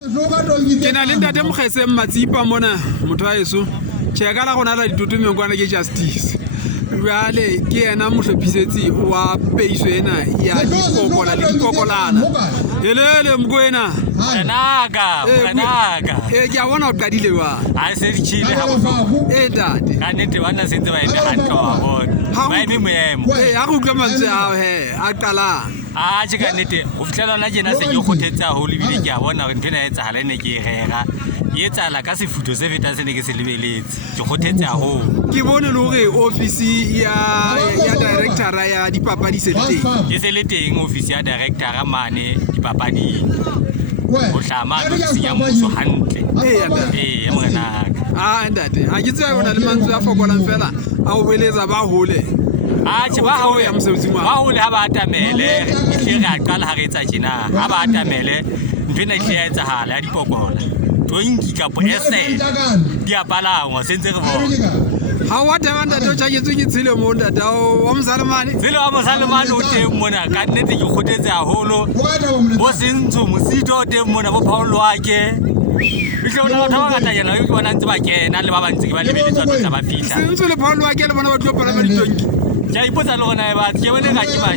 Ke na le ntate Mokgese Matsipa mona motho wa eso tjeka la gona la ditutumeng kwana ke justice jale ke yena mohlophisetsi wa peiso ena ya dikokola le dikokolana elele mkwena Bukanaka ke a bona o qadile wa a se di chile ha bo ntate ka nnete bana sentse ba eme hantle wa bona ba eme moemo a go utlwa mantswe ao he a qalang a tse ka nnete o fitlela la jena se ke kgothetse a ho lebile ke a bona gore ntwe na etsa hala ne ke rega e etsala ka sefuto se feta se ne ke se lebeletse ke kgothetse a ho ke bone le hore office ya director ya dipapadi se teng e se le teng office ya director mane dipapadi o hlama no tsiya motho hantle ya morenaka ntate ha ke tsaya bona le mantswe a fokolang fela a o beletsa ba hole che ba hao ya mosebetsi ba hole ha ba atamele e re a qala ha re etsa tjena ha ba atamele ntwena e hle etsa hala ya dipokola toinki kapo ese di apalangwa sentse re bona ha wa taba ntate o tshaketswe ke tshile mo ntate wa Mosalemane tshile wa Mosalemane o teng mona ka nnete ke kgothetse haholo bo sentso mosito o teng mona bo Paulo wa ke Bitlo ona batho ba ngata yana ke bona ntse ba kena le ba bantsi ke ba lebeletswa tsa ba fihla sentso le Paulo wa ke le bona ba tlo pala ba ditonki ja ipotsa le gona ba ke bone ga ke ba